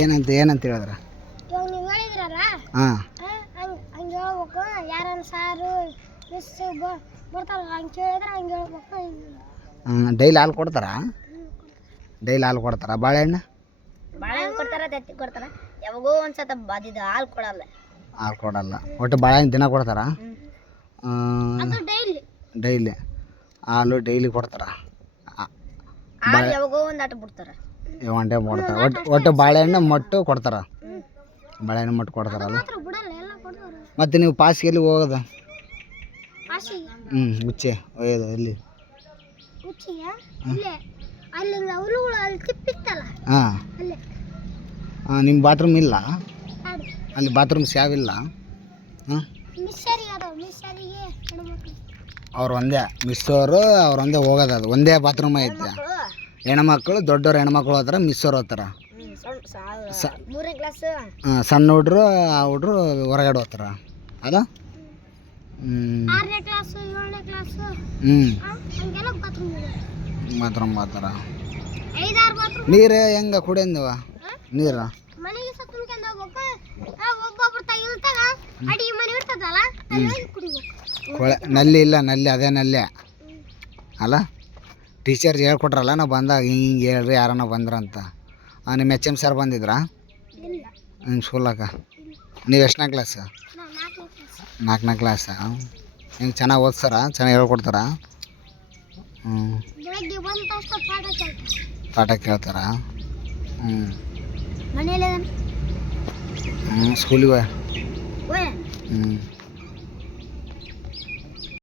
ಏನಂತ ಏನಂತ ಹೇಳಿದ್ರ? ಹಾಂ. ಹಂಗೆ ಹೇಳ್ಬೇಕು. ಯಾರನ್ನ ಸಾರು ಮಿಸ್ ಬರ್ತಾರಲ್ಲ ಹಂಗೆ ಕೇಳಿದ್ರೆ ಹಂಗೆ ಹೇಳ್ಬೇಕು. ಹಿಂಗೆ ಡೈಲಿ ಹಾಲು ಕೊಡ್ತಾರಾ? ಡೈಲಿ ಹಾಲು ಕೊಡ್ತಾರಾ? ಬಾಳೆಹಣ್ಣು? ಬಾಳೆಹಣ್ಣು ಕೊಡ್ತಾರ ತತ್ತಿ ಕೊಡ್ತಾರ. ಯಾವಾಗೋ ಒಂದ್ಸತ ಬಾದಿದ ಹಾಲು ಕೊಡಲ್ಲ. ಹಾಲು ಕೊಡಲ್ಲ. ಒಟ್ಟು ಬಾಳೆಹಣ್ಣು ದಿನ ಕೊಡ್ತಾರಾ? ಡೈಲಿ. ಡೈಲಿ. ಹಾಲು ಡೈಲಿ ಕೊಡ್ತಾರ? ಯಾವಾಗೋ ಒಂದು ಆಟ ಬಿಡ್ತಾರ. ಒನ್ ಟೈಮ್ ಕೊಡ್ತಾರೆ ಒಟ್ಟು ಒಟ್ಟು ಬಾಳೆಹಣ್ಣು ಮೊಟ್ಟು ಕೊಡ್ತಾರ. ಬಾಳೆಹಣ್ಣು ಮೊಟ್ಟು ಕೊಡ್ತಾರಲ್ಲ. ಮತ್ತು ನೀವು ಪಾಸಿಗೆ ಎಲ್ಲಿ ಹೋಗೋದು? ಹ್ಞೂ ಉಚ್ಚೆ ಒಯ್ಯೋದು ಎಲ್ಲಿ ಹಾಂ. ಹಾಂ ನಿಮ್ಮ ಬಾತ್ರೂಮ್ ಇಲ್ಲ? ಅಲ್ಲಿ ಬಾತ್ರೂಮ್ ಸ್ಯಾವ್ ಹಾಂ. ಅವ್ರು ಒಂದೇ ಮಿಸ್ಸೋರು ಅವ್ರು ಒಂದೇ ಹೋಗೋದು ಅದು. ಒಂದೇ ಬಾತ್ರೂಮ್ ಐತೆ ಹೆಣ್ಮಕ್ಳು ದೊಡ್ಡವ್ರು ಹೆಣ್ಮಕ್ಳು ಹೋದ್ರೆ ಮಿಸ್ಸೋರು ಹೋಗ್ತಾರೆ. ಸಣ್ಣ ಹುಡ್ರು ಆ ಹುಡ್ರು ಹೊರಗಡೆ ಹೋಗ್ತಾರ. ಅದ? ಹ್ಞೂ ಮಾತ್ರ ಬಾತ್ರೂಮ್ ನೀರು ಹೆಂಗೆ ಕುಡಿಯಂದವ? ನೀರು? ಕೊಳೆ ನಲ್ಲಿ ಇಲ್ಲ ನಲ್ಲಿ ಅದೇ ನಲ್ಲಿ. ಅಲ್ಲ? ಟೀಚರ್ ಹೇಳ್ಕೊಟ್ರಲ್ಲ ನಾವು ಬಂದಾಗ ಹಿಂಗೆ ಹಿಂಗೆ ಹೇಳ್ರಿ ಯಾರನ ಬಂದ್ರಂತ ಅಂತ. ನಿಮ್ಮ ಎಚ್ ಎಂ ಸರ್ ಬಂದಿದ್ರಾ? ನಿಮ್ಮ ಸ್ಕೂಲಾಗ ನೀವು ಎಷ್ಟನೇ ಕ್ಲಾಸ್ ನಾಲ್ಕನೇ ಕ್ಲಾಸ್ ಹಿಂಗೆ ಚೆನ್ನಾಗಿ ಓದ್ಸಾರ ಚೆನ್ನಾಗಿ ಹೇಳ್ಕೊಡ್ತಾರ? ಹ್ಞೂ ಪಾಠ ಕೇಳ್ತಾರೆ? ಹ್ಞೂ ಹ್ಞೂ ಸ್ಕೂಲಿಗೆ ಹ್ಞೂ